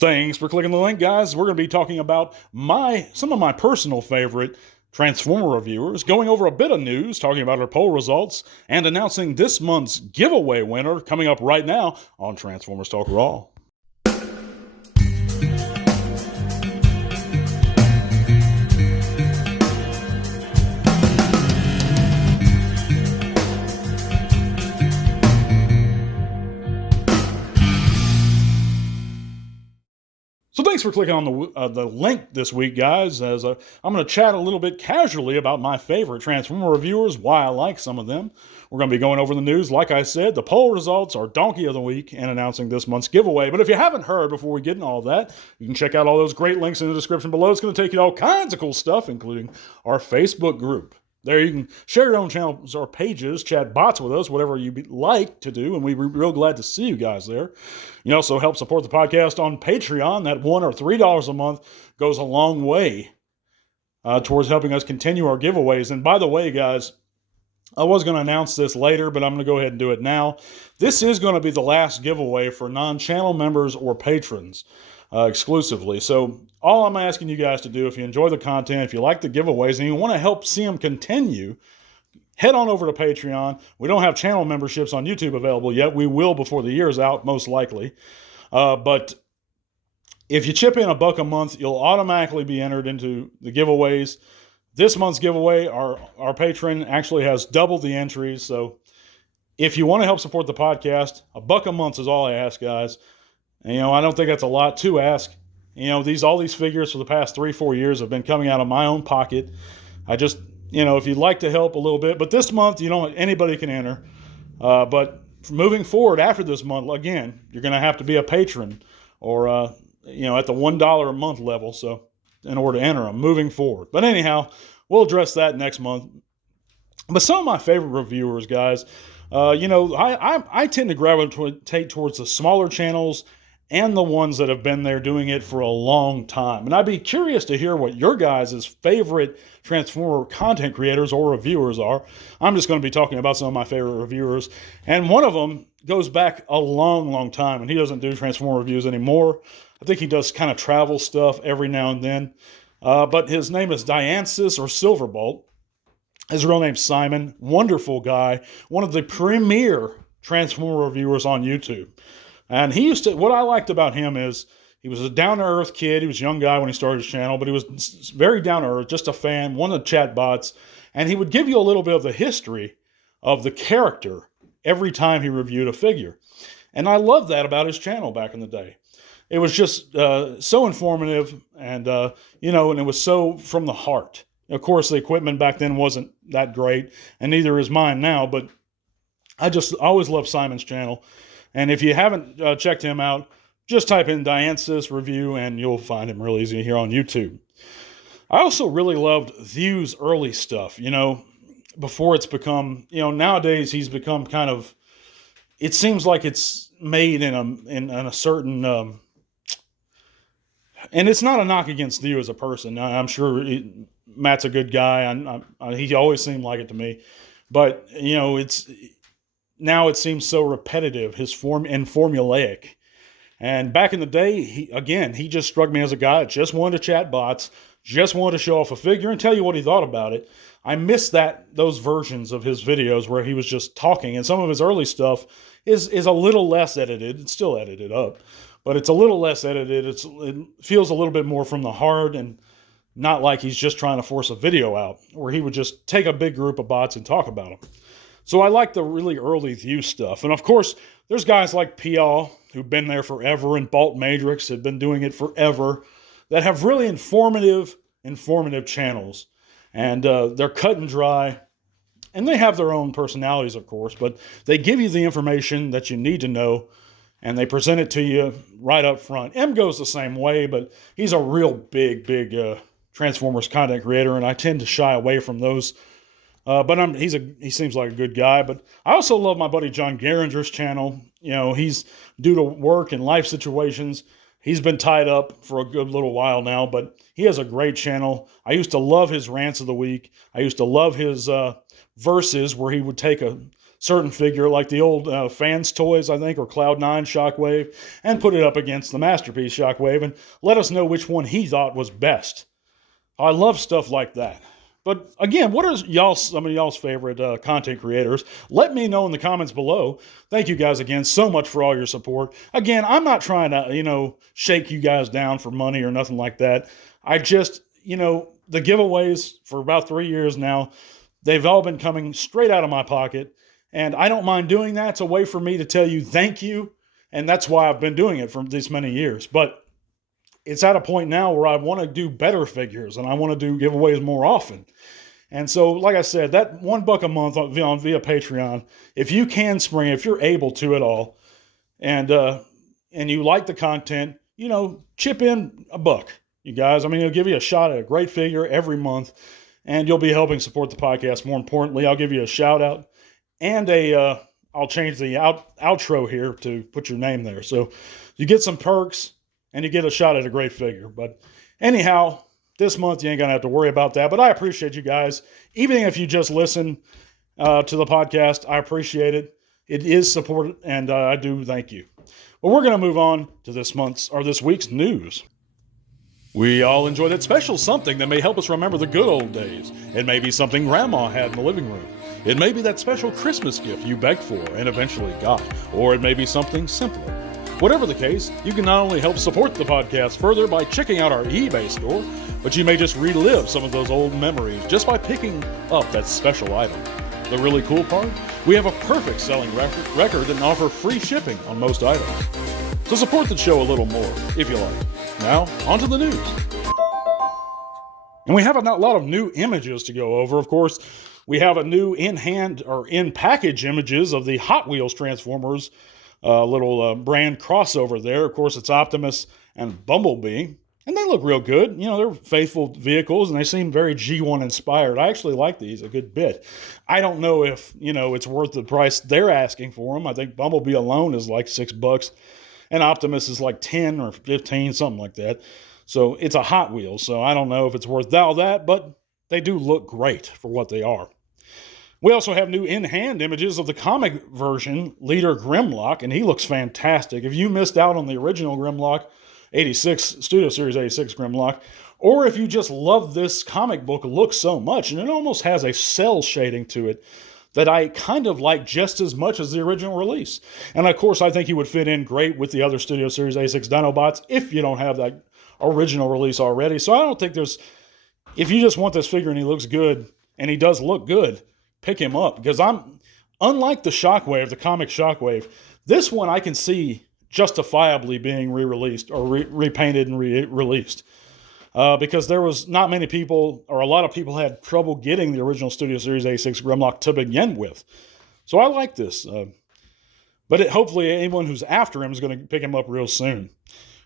Thanks for clicking the link, guys. We're going to be talking about some of my personal favorite Transformer reviewers, going over a bit of news, talking about our poll results, and announcing this month's giveaway winner coming up right now on Transformers Talk Raw. So thanks for clicking on the link this week, guys, as I'm going to chat a little bit casually about my favorite Transformer reviewers, why I like some of them. We're going to be going over the news. Like I said, the poll results are Donkey of the Week and announcing this month's giveaway. But if you haven't heard before we get into all that, you can check out all those great links in the description below. It's going to take you to all kinds of cool stuff, including our Facebook group. There you can share your own channels or pages, chat bots with us, whatever you like to do, and we're real glad to see you guys there. You also help support the podcast on Patreon. That $1 or $3 a month goes a long way towards helping us continue our giveaways. And by the way, guys, I was going to announce this later, but I'm going to go ahead and do it now. This is going to be the last giveaway for non-channel members or patrons exclusively. So all I'm asking you guys to do, if you enjoy the content, if you like the giveaways, and you want to help see them continue, head on over to Patreon. We don't have channel memberships on YouTube available yet. We will before the year's out, most likely. But if you chip in $1 a month, you'll automatically be entered into the giveaways. This month's giveaway, our patron actually has double the entries. So if you want to help support the podcast, $1 a month is all I ask, guys. And, I don't think that's a lot to ask. All these figures for the past 3-4 years have been coming out of my own pocket. I just, if you'd like to help a little bit, but this month, anybody can enter. But moving forward after this month, again, you're going to have to be a patron or, at the $1 a month level. So in order to enter them moving forward. But anyhow, we'll address that next month. But some of my favorite reviewers, guys, I tend to gravitate towards the smaller channels and the ones that have been there doing it for a long time. And I'd be curious to hear what your guys' favorite Transformer content creators or reviewers are. I'm just going to be talking about some of my favorite reviewers. And one of them goes back a long, long time, and he doesn't do Transformer reviews anymore. I think he does kind of travel stuff every now and then. But his name is Diansis or Silverbolt. His real name's Simon. Wonderful guy. One of the premier Transformer reviewers on YouTube. And what I liked about him is he was a down-to-earth kid. He was a young guy when he started his channel, but he was very down-to-earth, just a fan, one of the chat bots. And he would give you a little bit of the history of the character every time he reviewed a figure. And I loved that about his channel back in the day. It was just so informative and, and it was so from the heart. Of course, the equipment back then wasn't that great, and neither is mine now, but I always loved Simon's channel. And if you haven't checked him out, just type in Diansis review and you'll find him real easy here on YouTube. I also really loved View's early stuff, before it's become, nowadays he's become kind of, it seems like it's made in a certain, and it's not a knock against View as a person. I'm sure Matt's a good guy. He always seemed like it to me. But, now it seems so repetitive, his form and formulaic. And back in the day, he just struck me as a guy that just wanted to chat bots, just wanted to show off a figure and tell you what he thought about it. I miss those versions of his videos where he was just talking. And some of his early stuff is a little less edited. It's still edited up, but it's a little less edited. It feels a little bit more from the heart and not like he's just trying to force a video out, where he would just take a big group of bots and talk about them. So I like the really early View stuff. And of course, there's guys like P.L. who've been there forever, and Bolt Matrix have been doing it forever, that have really informative channels. And they're cut and dry. And they have their own personalities, of course, but they give you the information that you need to know, and they present it to you right up front. M goes the same way, but he's a real big Transformers content creator, and I tend to shy away from those. But he seems like a good guy. But I also love my buddy John Geringer's channel. He's due to work and life situations. He's been tied up for a good little while now, but he has a great channel. I used to love his rants of the week. I used to love his verses where he would take certain figure, like the old Fans Toys, I think, or Cloud9 Shockwave, and put it up against the Masterpiece Shockwave and let us know which one he thought was best. I love stuff like that. But again, what are some of y'all's favorite content creators? Let me know in the comments below. Thank you guys again so much for all your support. Again, I'm not trying to, shake you guys down for money or nothing like that. I just, the giveaways for about 3 years now, they've all been coming straight out of my pocket. And I don't mind doing that. It's a way for me to tell you thank you. And that's why I've been doing it for this many years. But it's at a point now where I want to do better figures and I want to do giveaways more often. And so, like I said, that $1 a month via Patreon, if you can spring, if you're able to at all, and you like the content, chip in $1. You guys, it'll give you a shot at a great figure every month, and you'll be helping support the podcast. More importantly, I'll give you a shout out and I'll change the outro here to put your name there. So you get some perks and you get a shot at a great figure. But anyhow, this month you ain't gonna have to worry about that. But I appreciate you guys. Even if you just listen to the podcast, I appreciate it. It is support, and I do thank you. But we're gonna move on to this week's news. We all enjoy that special something that may help us remember the good old days. It may be something Grandma had in the living room. It may be that special Christmas gift you begged for and eventually got. Or it may be something simpler. Whatever the case, you can not only help support the podcast further by checking out our eBay store, but you may just relive some of those old memories just by picking up that special item. The really cool part? We have a perfect selling record and offer free shipping on most items. So support the show a little more, if you like. Now, on to the news. And we have a lot of new images to go over. Of course, we have a new in-hand or in-package images of the Hot Wheels Transformers little brand crossover there. Of course, it's Optimus and Bumblebee. And they look real good. They're faithful vehicles, and they seem very G1 inspired. I actually like these a good bit. I don't know if, it's worth the price they're asking for them. I think Bumblebee alone is like $6, and Optimus is like 10 or 15, something like that. So it's a Hot Wheels, so I don't know if it's worth all that, but they do look great for what they are. We also have new in-hand images of the comic version leader Grimlock, and he looks fantastic. If you missed out on the original Grimlock, 86, Studio Series 86 Grimlock, or if you just love this comic book look so much, and it almost has a cell shading to it that I kind of like just as much as the original release. And of course, I think he would fit in great with the other Studio Series 86 Dinobots if you don't have that original release already. So I don't think if you just want this figure and he looks good, and he does look good, pick him up, because unlike the Shockwave, the comic Shockwave, this one I can see justifiably being re-released or repainted and re-released because there was not many people, or a lot of people had trouble getting the original Studio Series 86 Grimlock to begin with. So I like this, but hopefully anyone who's after him is going to pick him up real soon.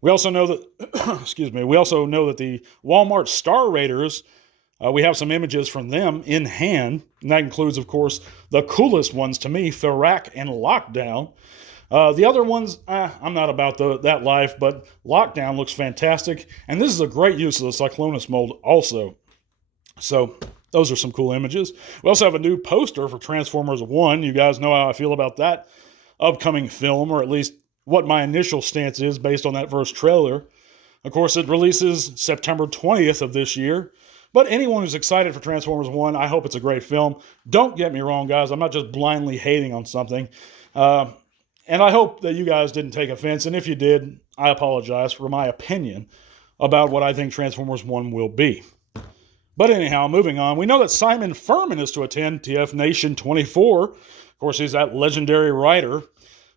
We also know that we also know that the Walmart Star Raiders, we have some images from them in hand, and that includes, of course, the coolest ones to me, Ferrac and Lockdown. The other ones, I'm not about that life, but Lockdown looks fantastic, and this is a great use of the Cyclonus mold also. So those are some cool images. We also have a new poster for Transformers 1. You guys know how I feel about that upcoming film, or at least what my initial stance is based on that first trailer. Of course, it releases September 20th of this year. But anyone who's excited for Transformers 1, I hope it's a great film. Don't get me wrong, guys. I'm not just blindly hating on something. And I hope that you guys didn't take offense. And if you did, I apologize for my opinion about what I think Transformers 1 will be. But anyhow, moving on. We know that Simon Furman is to attend TF Nation 24. Of course, he's that legendary writer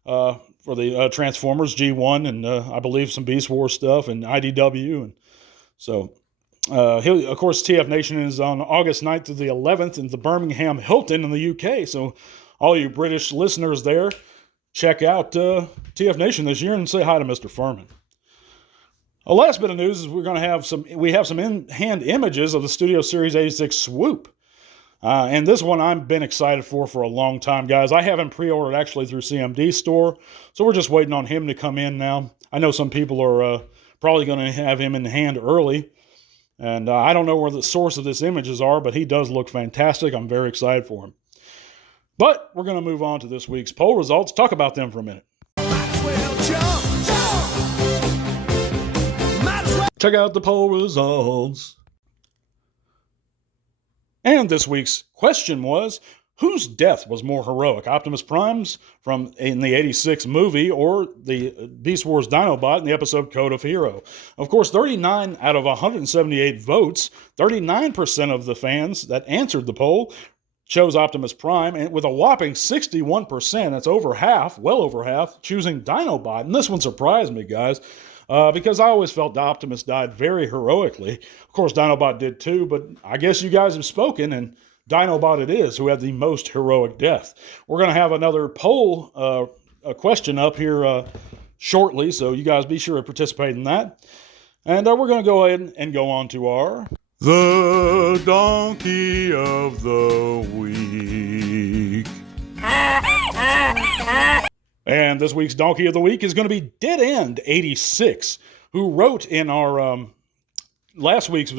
for the Transformers G1 and I believe some Beast Wars stuff and IDW. And so, of course, TF Nation is on August 9th to the 11th in the Birmingham Hilton in the UK. So all you British listeners there, check out TF Nation this year and say hi to Mr. Furman. A last bit of news is we have some in-hand images of the Studio Series 86 Swoop. And this one I've been excited for a long time, guys. I have him pre-ordered actually through CMD store, so we're just waiting on him to come in now. I know some people are probably going to have him in hand early, and I don't know where the source of this images are, but he does look fantastic. I'm very excited for him. But we're going to move on to this week's poll results. Talk about them for a minute. Check out the poll results. And this week's question was, whose death was more heroic, Optimus Prime's in the 86 movie or the Beast Wars Dinobot in the episode Code of Hero? Of course, 39 out of 178 votes, 39% of the fans that answered the poll chose Optimus Prime, and with a whopping 61%, that's over half, well over half, choosing Dinobot. And this one surprised me, guys, because I always felt Optimus died very heroically. Of course, Dinobot did too, but I guess you guys have spoken, and Dinobot it is who had the most heroic death. We're going to have another poll, a question up here shortly, so you guys be sure to participate in that. And we're going to go ahead and go on to our The Donkey of the Week. And this week's Donkey of the Week is going to be Dead End 86, who wrote in our last week's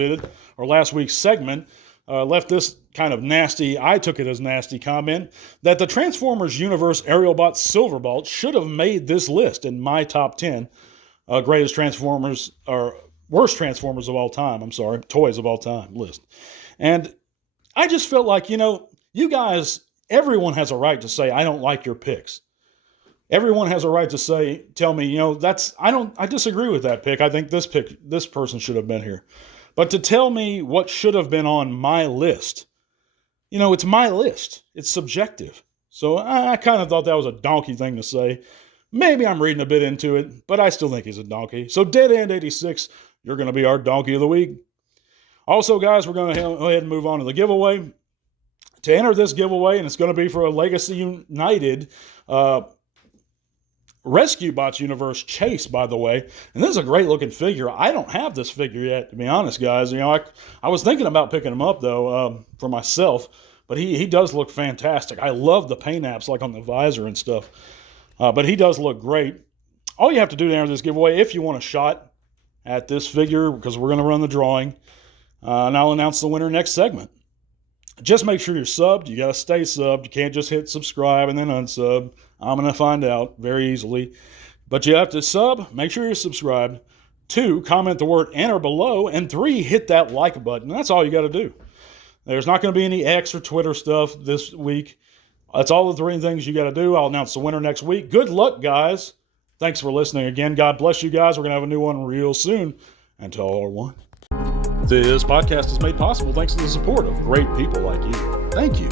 segment, left this kind of nasty, I took it as nasty comment, that the Transformers Universe Aerialbot Silverbolt should have made this list in my top 10 greatest Transformers, or worst Transformers of all time, toys of all time list. And I just felt like, you guys, everyone has a right to say, I don't like your picks. Everyone has a right to tell me, I disagree with that pick. I think this person should have been here. But to tell me what should have been on my list, it's my list. It's subjective. So I kind of thought that was a donkey thing to say. Maybe I'm reading a bit into it, but I still think he's a donkey. So Dead End 86, you're going to be our Donkey of the Week. Also, guys, we're going to go ahead and move on to the giveaway. To enter this giveaway, and it's going to be for a Legacy United Rescue Bots Universe Chase, by the way. And this is a great looking figure. I don't have this figure yet, to be honest, guys. I was thinking about picking him up, though, for myself. But he does look fantastic. I love the paint apps, like on the visor and stuff. But he does look great. All you have to do to enter this giveaway, if you want a shot at this figure, because we're going to run the drawing, and I'll announce the winner next segment. Just make sure you're subbed. You got to stay subbed. You can't just hit subscribe and then unsub. I'm going to find out very easily. But you have to sub. Make sure you're subscribed. 2, comment the word enter below. And 3, hit that like button. That's all you got to do. There's not going to be any X or Twitter stuff this week. That's all the 3 things you got to do. I'll announce the winner next week. Good luck, guys. Thanks for listening again. God bless you guys. We're going to have a new one real soon. Until all are one. This podcast is made possible thanks to the support of great people like you. Thank you.